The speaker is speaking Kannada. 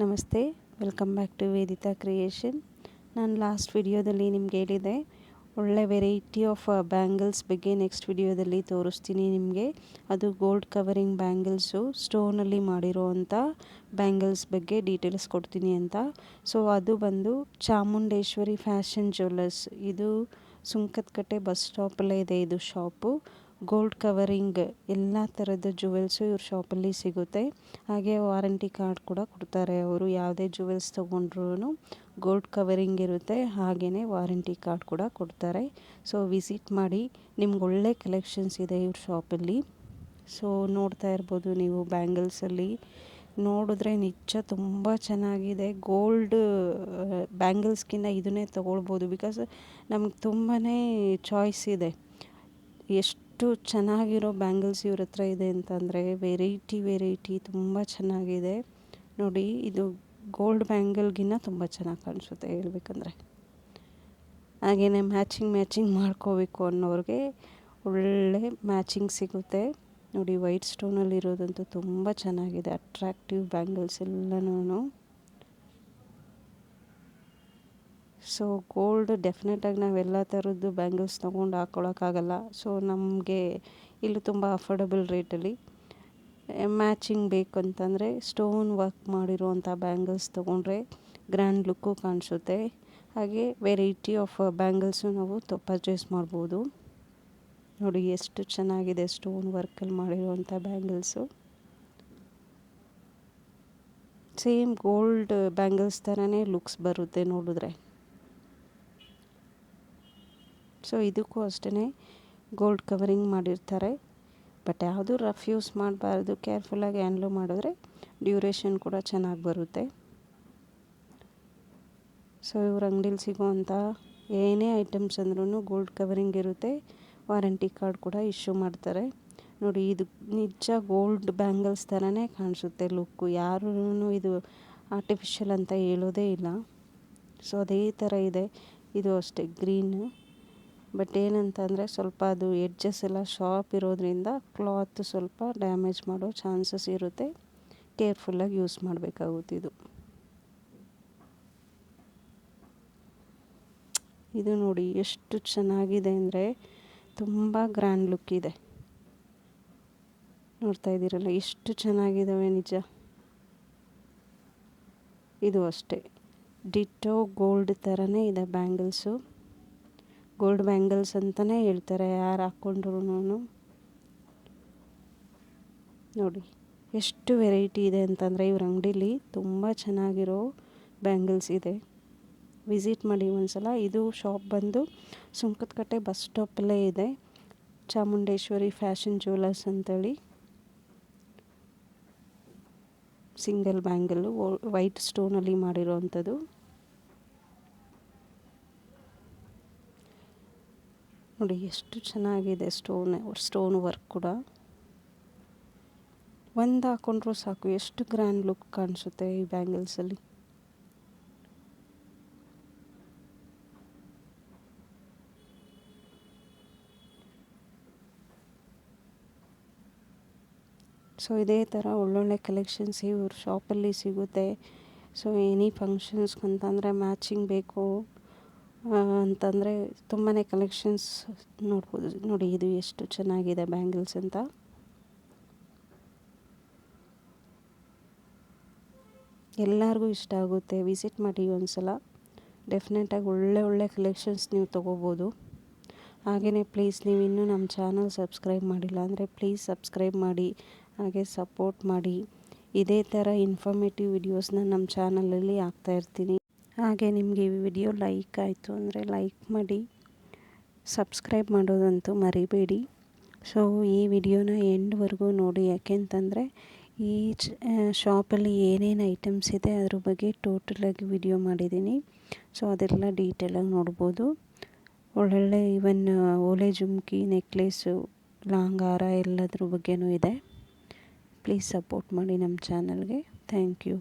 ನಮಸ್ತೆ, ವೆಲ್ಕಮ್ ಬ್ಯಾಕ್ ಟು ವೇದಿತಾ ಕ್ರಿಯೇಷನ್. ನಾನು ಲಾಸ್ಟ್ ವಿಡಿಯೋದಲ್ಲಿ ನಿಮ್ಗೆ ಹೇಳಿದೆ ಒಳ್ಳೆ ವೆರೈಟಿ ಆಫ್ ಬ್ಯಾಂಗಲ್ಸ್ ಬಗ್ಗೆ ನೆಕ್ಸ್ಟ್ ವಿಡಿಯೋದಲ್ಲಿ ತೋರಿಸ್ತೀನಿ ನಿಮಗೆ. ಅದು ಗೋಲ್ಡ್ ಕವರಿಂಗ್ ಬ್ಯಾಂಗಲ್ಸು, ಸ್ಟೋನಲ್ಲಿ ಮಾಡಿರೋ ಅಂಥ ಬ್ಯಾಂಗಲ್ಸ್ ಬಗ್ಗೆ ಡೀಟೇಲ್ಸ್ ಕೊಡ್ತೀನಿ ಅಂತ. ಸೊ ಅದು ಬಂದು ಚಾಮುಂಡೇಶ್ವರಿ ಫ್ಯಾಷನ್ ಜ್ಯುವೆಲ್ಲರ್ಸ್, ಇದು ಸುಂಕದಕಟ್ಟೆ ಬಸ್ ಸ್ಟಾಪಲ್ಲೇ ಇದೆ ಇದು ಶಾಪು. ಗೋಲ್ಡ್ ಕವರಿಂಗ್ ಎಲ್ಲ ಥರದ ಜುವೆಲ್ಸು ಇವ್ರ ಶಾಪಲ್ಲಿ ಸಿಗುತ್ತೆ. ಹಾಗೆ ವಾರಂಟಿ ಕಾರ್ಡ್ ಕೂಡ ಕೊಡ್ತಾರೆ ಅವರು. ಯಾವುದೇ ಜುವೆಲ್ಸ್ ತೊಗೊಂಡ್ರೂ ಗೋಲ್ಡ್ ಕವರಿಂಗ್ ಇರುತ್ತೆ, ಹಾಗೆಯೇ ವಾರಂಟಿ ಕಾರ್ಡ್ ಕೂಡ ಕೊಡ್ತಾರೆ. ಸೊ ವಿಸಿಟ್ ಮಾಡಿ, ನಿಮ್ಗೆ ಒಳ್ಳೆ ಕಲೆಕ್ಷನ್ಸ್ ಇದೆ ಇವ್ರ ಶಾಪಲ್ಲಿ. ಸೊ ನೋಡ್ತಾ ಇರ್ಬೋದು ನೀವು, ಬ್ಯಾಂಗಲ್ಸಲ್ಲಿ ನೋಡಿದ್ರೆ ನಿಜ ತುಂಬ ಚೆನ್ನಾಗಿದೆ. ಗೋಲ್ಡ್ ಬ್ಯಾಂಗಲ್ಸ್ಗಿಂತ ಇದನ್ನೇ ತೊಗೊಳ್ಬೋದು, ಬಿಕಾಸ್ ನಮ್ಗೆ ತುಂಬಾ ಚಾಯ್ಸ್ ಇದೆ. ಎಷ್ಟು ಚೆನ್ನಾಗಿರೋ ಬ್ಯಾಂಗಲ್ಸ್ ಇವ್ರ ಹತ್ರ ಇದೆ ಅಂತಂದರೆ ವೆರೈಟಿ ತುಂಬ ಚೆನ್ನಾಗಿದೆ ನೋಡಿ. ಇದು ಗೋಲ್ಡ್ ಬ್ಯಾಂಗಲ್ಗಿನ್ನ ತುಂಬ ಚೆನ್ನಾಗಿ ಕಾಣಿಸುತ್ತೆ ಹೇಳ್ಬೇಕಂದ್ರೆ. ಹಾಗೆಯೇ ಮ್ಯಾಚಿಂಗ್ ಮಾಡ್ಕೋಬೇಕು ಅನ್ನೋರಿಗೆ ಒಳ್ಳೆ ಮ್ಯಾಚಿಂಗ್ ಸಿಗುತ್ತೆ ನೋಡಿ. ವೈಟ್ ಸ್ಟೋನಲ್ಲಿರೋದಂತೂ ತುಂಬ ಚೆನ್ನಾಗಿದೆ, ಅಟ್ರಾಕ್ಟಿವ್ ಬ್ಯಾಂಗಲ್ಸ್ ಎಲ್ಲನೂ. ಸೊ ಗೋಲ್ಡ್ ಡೆಫಿನೆಟಾಗಿ ನಾವೆಲ್ಲ ಥರದ್ದು ಬ್ಯಾಂಗಲ್ಸ್ ತೊಗೊಂಡು ಹಾಕ್ಕೊಳಕ್ಕಾಗಲ್ಲ. ಸೊ ನಮಗೆ ಇಲ್ಲಿ ತುಂಬ ಅಫೋರ್ಡಬಲ್ ರೇಟಲ್ಲಿ ಮ್ಯಾಚಿಂಗ್ ಬೇಕಂತಂದರೆ ಸ್ಟೋನ್ ವರ್ಕ್ ಮಾಡಿರುವಂಥ ಬ್ಯಾಂಗಲ್ಸ್ ತೊಗೊಂಡ್ರೆ ಗ್ರ್ಯಾಂಡ್ ಲುಕ್ಕು ಕಾಣಿಸುತ್ತೆ. ಹಾಗೆ ವೆರೈಟಿ ಆಫ್ ಬ್ಯಾಂಗಲ್ಸು ನಾವು ಪರ್ಚೇಸ್ ಮಾಡ್ಬೋದು ನೋಡಿ. ಎಷ್ಟು ಚೆನ್ನಾಗಿದೆ ಸ್ಟೋನ್ ವರ್ಕಲ್ಲಿ ಮಾಡಿರುವಂಥ ಬ್ಯಾಂಗಲ್ಸು. ಸೇಮ್ ಗೋಲ್ಡ್ ಬ್ಯಾಂಗಲ್ಸ್ ಥರನೇ ಲುಕ್ಸ್ ಬರುತ್ತೆ ನೋಡಿದ್ರೆ. ಸೊ ಇದಕ್ಕೂ ಅಷ್ಟೇ ಗೋಲ್ಡ್ ಕವರಿಂಗ್ ಮಾಡಿರ್ತಾರೆ, ಬಟ್ ಯಾವುದು ರಫ್ ಯೂಸ್ ಮಾಡಬಾರ್ದು, ಕೇರ್ಫುಲ್ಲಾಗಿ ಹ್ಯಾಂಡ್ಲ್ ಮಾಡಿದ್ರೆ ಡ್ಯೂರೇಷನ್ ಕೂಡ ಚೆನ್ನಾಗಿ ಬರುತ್ತೆ. ಸೊ ಇವ್ರ ಅಂಗಡಿಲಿ ಸಿಗೋವಂಥ ಏನೇ ಐಟಮ್ಸ್ ಅಂದ್ರೂ ಗೋಲ್ಡ್ ಕವರಿಂಗ್ ಇರುತ್ತೆ, ವಾರಂಟಿ ಕಾರ್ಡ್ ಕೂಡ ಇಶ್ಯೂ ಮಾಡ್ತಾರೆ ನೋಡಿ. ಇದು ನಿಜ ಗೋಲ್ಡ್ ಬ್ಯಾಂಗಲ್ಸ್ ಥರನೇ ಕಾಣಿಸುತ್ತೆ ಲುಕ್ಕು. ಯಾರೂ ಇದು ಆರ್ಟಿಫಿಷಿಯಲ್ ಅಂತ ಹೇಳೋದೇ ಇಲ್ಲ. ಸೊ ಅದೇ ಥರ ಇದೆ ಇದು ಅಷ್ಟೇ ಗ್ರೀನ್. ಬಟ್ ಏನಂತಂದರೆ ಸ್ವಲ್ಪ ಅದು ಎಡ್ಜಸ್ ಎಲ್ಲ ಶಾರ್ಪ್ ಇರೋದ್ರಿಂದ ಕ್ಲಾತ್ ಸ್ವಲ್ಪ ಡ್ಯಾಮೇಜ್ ಮಾಡೋ ಚಾನ್ಸಸ್ ಇರುತ್ತೆ. ಕೇರ್ಫುಲ್ಲಾಗಿ ಯೂಸ್ ಮಾಡಬೇಕಾಗುತ್ತೆ ಇದು ನೋಡಿ ಎಷ್ಟು ಚೆನ್ನಾಗಿದೆ ಅಂದರೆ ತುಂಬ ಗ್ರ್ಯಾಂಡ್ ಲುಕ್ ಇದೆ. ನೋಡ್ತಾ ಇದ್ದೀರಲ್ಲ ಎಷ್ಟು ಚೆನ್ನಾಗಿದ್ದಾವೆ ನಿಜ. ಇದು ಅಷ್ಟೇ ಡಿಟ್ಟೋ ಗೋಲ್ಡ್ ಥರನೇ ಇದೆ ಬ್ಯಾಂಗಲ್ಸು. ಗೋಲ್ಡ್ ಬ್ಯಾಂಗಲ್ಸ್ ಅಂತಲೇ ಹೇಳ್ತಾರೆ ಯಾರು ಹಾಕ್ಕೊಂಡ್ರೂ ನೋಡಿ. ಎಷ್ಟು ವೆರೈಟಿ ಇದೆ ಅಂತಂದರೆ ಇವ್ರ ಅಂಗಡೀಲಿ ತುಂಬ ಚೆನ್ನಾಗಿರೋ ಬ್ಯಾಂಗಲ್ಸ್ ಇದೆ. ವಿಸಿಟ್ ಮಾಡಿ ಒಂದ್ಸಲ. ಇದು ಶಾಪ್ ಬಂದು ಸುಂಕದಕಟ್ಟೆ ಬಸ್ ಸ್ಟಾಪಲ್ಲೇ ಇದೆ, ಚಾಮುಂಡೇಶ್ವರಿ ಫ್ಯಾಷನ್ ಜ್ಯುವೆಲ್ಲರ್ಸ್ ಅಂತೇಳಿ. ಸಿಂಗಲ್ ಬ್ಯಾಂಗಲ್ಲು ವೈಟ್ ಸ್ಟೋನಲ್ಲಿ ಮಾಡಿರೋ ಅಂಥದ್ದು ನೋಡಿ. ಎಷ್ಟು ಚೆನ್ನಾಗಿದೆ ಸ್ಟೋನ್ ವರ್ಕ್ ಕೂಡ. ಒಂದು ಹಾಕ್ಕೊಂಡ್ರೂ ಸಾಕು, ಎಷ್ಟು ಗ್ರ್ಯಾಂಡ್ ಲುಕ್ ಕಾಣಿಸುತ್ತೆ ಈ ಬ್ಯಾಂಗಲ್ಸಲ್ಲಿ. ಸೊ ಇದೇ ಥರ ಒಳ್ಳೊಳ್ಳೆ ಕಲೆಕ್ಷನ್ಸ್ ಇವ್ರ ಶಾಪಲ್ಲಿ ಸಿಗುತ್ತೆ. ಸೊ ಎನಿ ಫಂಕ್ಷನ್ಸ್ಗಂತಂದರೆ ಮ್ಯಾಚಿಂಗ್ ಬೇಕು ಅಂತಂದರೆ ತುಂಬಾ ಕಲೆಕ್ಷನ್ಸ್ ನೋಡ್ಬೋದು ನೋಡಿ. ಇದು ಎಷ್ಟು ಚೆನ್ನಾಗಿದೆ ಬ್ಯಾಂಗಲ್ಸ್ ಅಂತ. ಎಲ್ಲರಿಗೂ ಇಷ್ಟ ಆಗುತ್ತೆ. ವಿಸಿಟ್ ಮಾಡಿ ಒಂದ್ಸಲ. ಡೆಫಿನೆಟಾಗಿ ಒಳ್ಳೆ ಕಲೆಕ್ಷನ್ಸ್ ನೀವು ತೊಗೋಬೋದು. ಹಾಗೆಯೇ ಪ್ಲೀಸ್ ನೀವು ಇನ್ನೂ ನಮ್ಮ ಚಾನಲ್ ಸಬ್ಸ್ಕ್ರೈಬ್ ಮಾಡಿಲ್ಲ ಅಂದರೆ ಪ್ಲೀಸ್ ಸಬ್ಸ್ಕ್ರೈಬ್ ಮಾಡಿ, ಹಾಗೆ ಸಪೋರ್ಟ್ ಮಾಡಿ. ಇದೇ ಥರ ಇನ್ಫಾರ್ಮೇಟಿವ್ ವಿಡಿಯೋಸ್ನ ನಮ್ಮ ಚಾನಲಲ್ಲಿ ಹಾಕ್ತಾಯಿರ್ತೀನಿ. ಹಾಗೆ ನಿಮಗೆ ಈ ವಿಡಿಯೋ ಲೈಕ್ ಆಯಿತು ಅಂದರೆ ಲೈಕ್ ಮಾಡಿ, ಸಬ್ಸ್ಕ್ರೈಬ್ ಮಾಡೋದಂತೂ ಮರಿಬೇಡಿ. ಸೊ ಈ ವಿಡಿಯೋನ ಎಂಡ್ವರೆಗೂ ನೋಡಿ, ಯಾಕೆಂತಂದರೆ ಈ ಶಾಪಲ್ಲಿ ಏನೇನು ಐಟಮ್ಸ್ ಇದೆ ಅದ್ರ ಬಗ್ಗೆ ಟೋಟಲಾಗಿ ವಿಡಿಯೋ ಮಾಡಿದ್ದೀನಿ. ಸೊ ಅದೆಲ್ಲ ಡೀಟೇಲಾಗಿ ನೋಡ್ಬೋದು. ಒಳ್ಳೊಳ್ಳೆ ಈವನ್ ಓಲೆ ಜುಮ್ಕಿ, ನೆಕ್ಲೆಸ್ಸು, ಲಾಂಗ್ ಹಾರ ಎಲ್ಲದ್ರ ಬಗ್ಗೆನೂ ಇದೆ. ಪ್ಲೀಸ್ ಸಪೋರ್ಟ್ ಮಾಡಿ ನಮ್ಮ ಚಾನಲ್ಗೆ. Thank you.